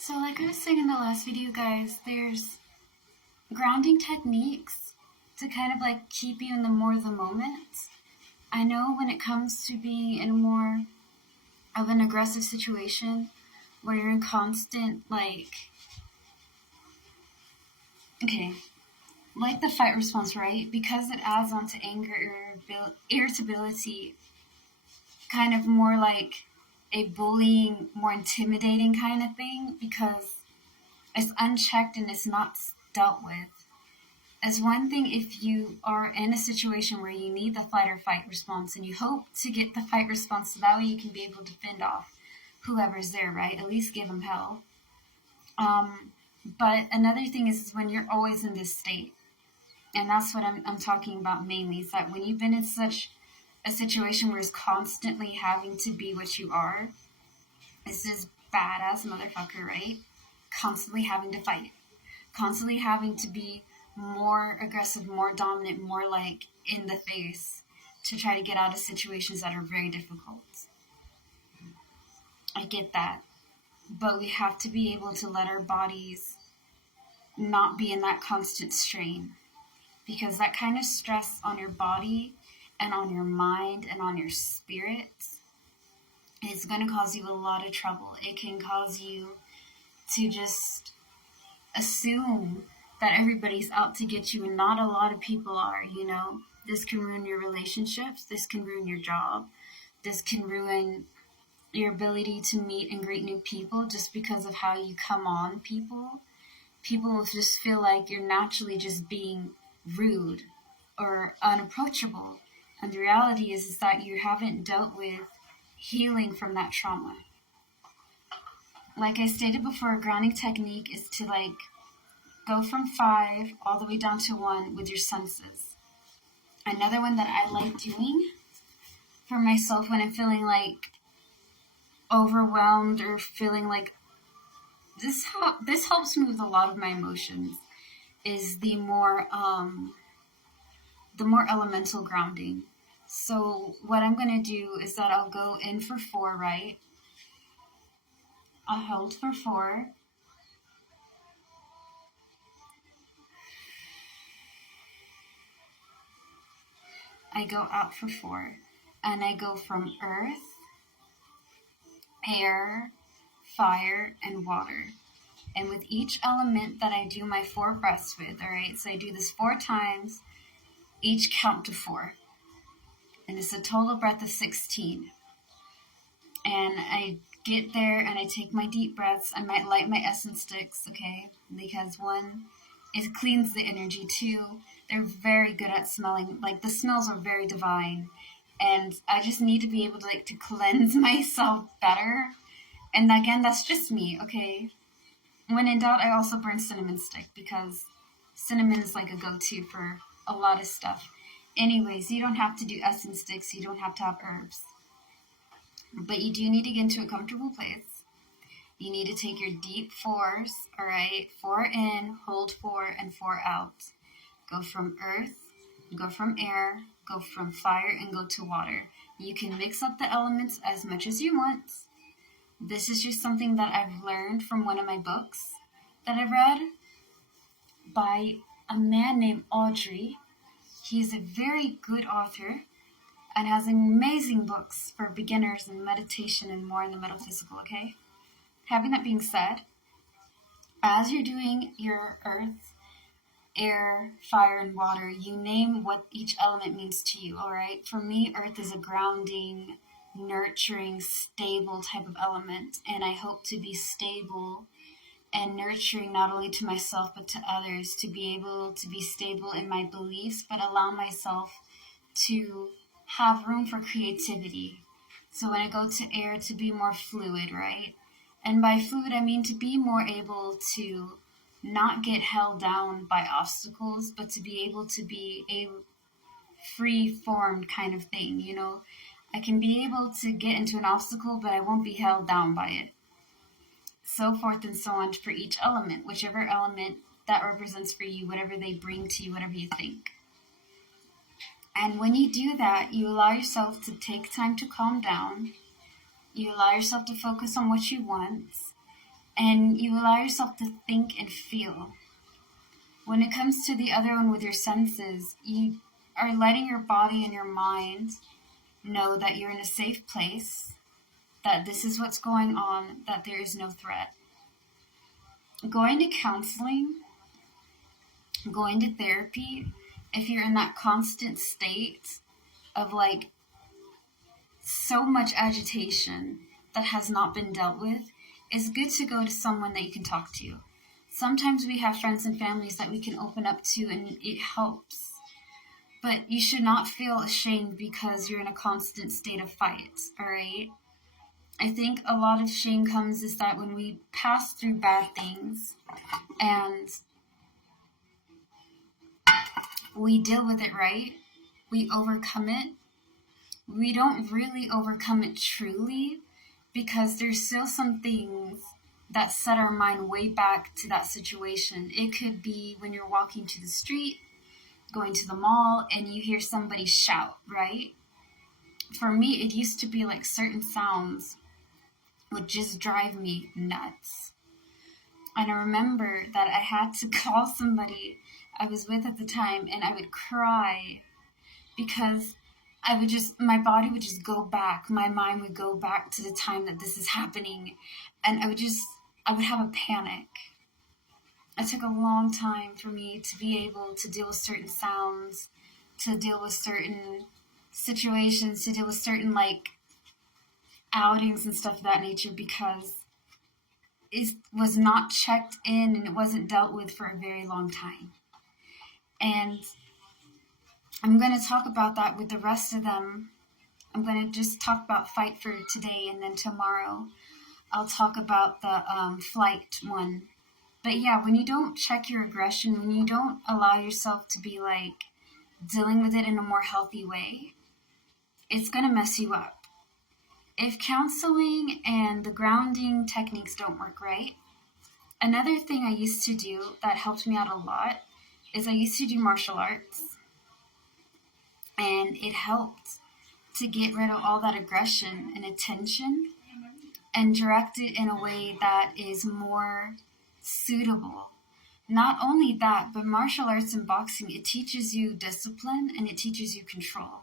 So like I was saying in the last video, guys, there's grounding techniques to kind of like keep you in the moment. I know when it comes to being in more of an aggressive situation where you're in constant like the fight response, right? Because it adds on to anger, irritability, kind of more like a bullying, more intimidating kind of thing because it's unchecked and it's not dealt with. It's one thing if you are in a situation where you need the fight or fight response and you hope to get the fight response so that way you can be able to fend off whoever's there, right? At least give them hell. But another thing is when you're always in this state, and that's what I'm talking about mainly, is that when you've been in such a situation where it's constantly having to be what you are, it's this badass motherfucker, right? Constantly having to fight, constantly having to be more aggressive, more dominant, more like in the face to try to get out of situations that are very difficult. I get that. But we have to be able to let our bodies not be in that constant strain. Because that kind of stress on your body and on your mind and on your spirit is going to cause you a lot of trouble. It can cause you to just assume that everybody's out to get you, and not a lot of people are, you know. This can ruin your relationships. This can ruin your job. This can ruin your ability to meet and greet new people just because of how you come on people. People will just feel like you're naturally just being rude or unapproachable. And the reality is that you haven't dealt with healing from that trauma. Like I stated before, a grounding technique is to go from 5 all the way down to 1 with your senses. Another one that I like doing for myself when I'm feeling like overwhelmed or feeling like this helps me with a lot of my emotions is the more elemental grounding. So what I'm going to do is that I'll go in for 4, right? I'll hold for 4. I go out for 4. And I go from earth, air, fire, and water. And with each element that I do my 4 breaths with, all right? So I do this 4 times, each count to 4. And it's a total breath of 16. And I get there and I take my deep breaths. I might light my essence sticks, okay? Because 1, it cleans the energy. 2, they're very good at smelling. Like the smells are very divine. And I just need to be able to cleanse myself better. And again, that's just me, okay? When in doubt, I also burn cinnamon stick because cinnamon is like a go-to for a lot of stuff. Anyways, you don't have to do essence sticks. You don't have to have herbs. But you do need to get into a comfortable place. You need to take your deep 4s, all right? 4 in, hold 4, and 4 out. Go from earth, go from air, go from fire, and go to water. You can mix up the elements as much as you want. This is just something that I've learned from one of my books that I've read by a man named Audrey. He is a very good author and has amazing books for beginners in meditation and more in the metaphysical, okay? Having that being said, as you're doing your earth, air, fire, and water, you name what each element means to you, all right? For me, earth is a grounding, nurturing, stable type of element, and I hope to be stable and nurturing not only to myself but to others, to be able to be stable in my beliefs but allow myself to have room for creativity. So when I go to air, to be more fluid, right? And by fluid I mean to be more able to not get held down by obstacles, but to be able to be a free-formed kind of thing, you know? I can be able to get into an obstacle, but I won't be held down by it. So forth and so on for each element, whichever element that represents for you, whatever they bring to you, whatever you think. And when you do that, you allow yourself to take time to calm down. You allow yourself to focus on what you want. and you allow yourself to think and feel. When it comes to the other one with your senses, you are letting your body and your mind know that you're in a safe place, that this is what's going on, that there is no threat. Going to counseling, going to therapy, if you're in that constant state of like so much agitation that has not been dealt with, it's good to go to someone that you can talk to. Sometimes we have friends and families that we can open up to and it helps. But you should not feel ashamed because you're in a constant state of fight, all right? I think a lot of shame comes is that when we pass through bad things and we deal with it right, we overcome it, we don't really overcome it truly because there's still some things that set our mind way back to that situation. It could be when you're walking to the street, going to the mall, and you hear somebody shout, right? For me, it used to be like certain sounds would just drive me nuts. And I remember that I had to call somebody I was with at the time, and I would cry because my body would just go back. My mind would go back to the time that this is happening. And I would have a panic. It took a long time for me to be able to deal with certain sounds, to deal with certain situations, to deal with certain like outings and stuff of that nature because it was not checked in and it wasn't dealt with for a very long time. And I'm going to talk about that with the rest of them. I'm going to just talk about fight for today, and then tomorrow I'll talk about the flight one. But yeah, when you don't check your aggression, when you don't allow yourself to be like dealing with it in a more healthy way, it's going to mess you up. If counseling and the grounding techniques don't work right, another thing I used to do that helped me out a lot is I used to do martial arts. And it helped to get rid of all that aggression and attention and direct it in a way that is more suitable. Not only that, but martial arts and boxing, it teaches you discipline and it teaches you control.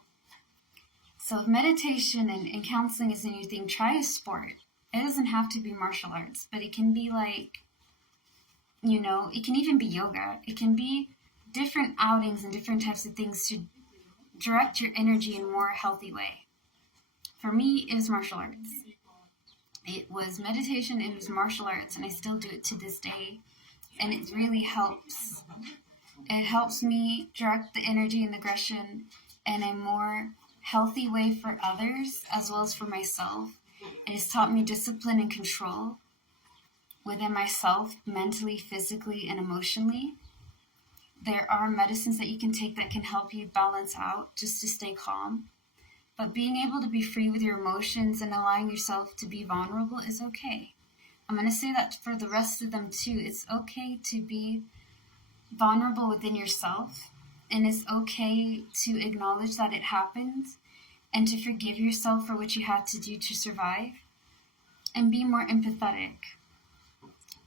So if meditation and counseling isn't your thing, try a sport. It doesn't have to be martial arts, but it can be like, it can even be yoga. It can be different outings and different types of things to direct your energy in a more healthy way. For me, it was martial arts. It was meditation, it was martial arts, and I still do it to this day. And it really helps. It helps me direct the energy and aggression in a more healthy way for others as well as for myself. It has taught me discipline and control within myself, mentally, physically, and emotionally. There are medicines that you can take that can help you balance out just to stay calm. But being able to be free with your emotions and allowing yourself to be vulnerable is okay. I'm going to say that for the rest of them too. It's okay to be vulnerable within yourself, and it's okay to acknowledge that it happened and to forgive yourself for what you had to do to survive and be more empathetic.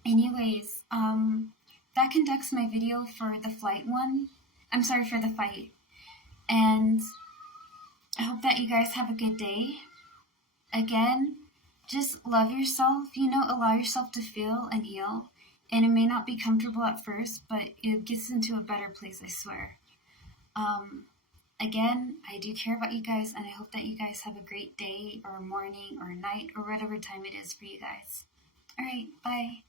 Anyways, that conducts my video for the flight one. I'm sorry, for the fight. And I hope that you guys have a good day. Again, just love yourself, allow yourself to feel and heal. And it may not be comfortable at first, but it gets into a better place, I swear. Again, I do care about you guys, and I hope that you guys have a great day or morning or night or whatever time it is for you guys. All right, bye.